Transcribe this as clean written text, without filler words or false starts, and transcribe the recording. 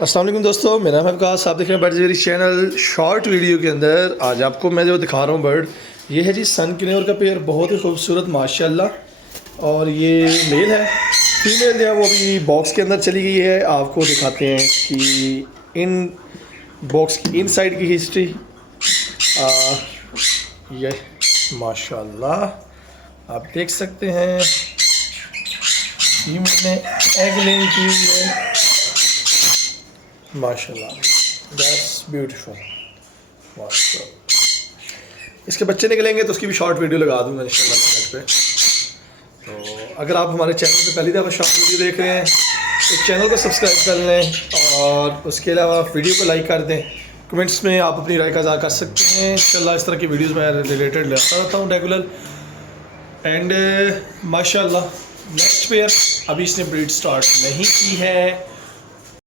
अस्सलाम वालेकुम दोस्तों, मेरा नाम है विकास। आप देख रहे हैं bird Jerry channel. Short video के अंदर आज आपको मैं जो दिखा रहा हूँ बर्ड, ये है जी सन किन्योर का पेयर। बहुत ही खूबसूरत माशाल्लाह। और ये मेल है। फीमेल जो है वो अभी बॉक्स के अंदर चली गई है। आपको दिखाते हैं कि इन बॉक्स की इन साइड की हिस्ट्री। ये माशाल्लाह आप देख सकते हैं, फीमेल ने एग लेन की हुई है। माशाल्लाह, दैट्स ब्यूटीफुल। माशाल्लाह, इसके बच्चे निकलेंगे तो उसकी भी शॉर्ट वीडियो लगा दूंगा इंशाल्लाह नेट पे। तो अगर आप हमारे चैनल पे पहली दफ़ा शॉर्ट वीडियो देख रहे हैं तो चैनल को सब्सक्राइब कर लें और उसके अलावा वीडियो को लाइक कर दें। कमेंट्स में आप अपनी राय का इज़हार कर सकते हैं। इंशाल्लाह इस तरह की वीडियोज़ मैं रिलेटेड लाता रहता हूँ रेगुलर। एंड माशाल्लाह नेक्स्ट पेयर अभी इसने ब्रीड स्टार्ट नहीं की है।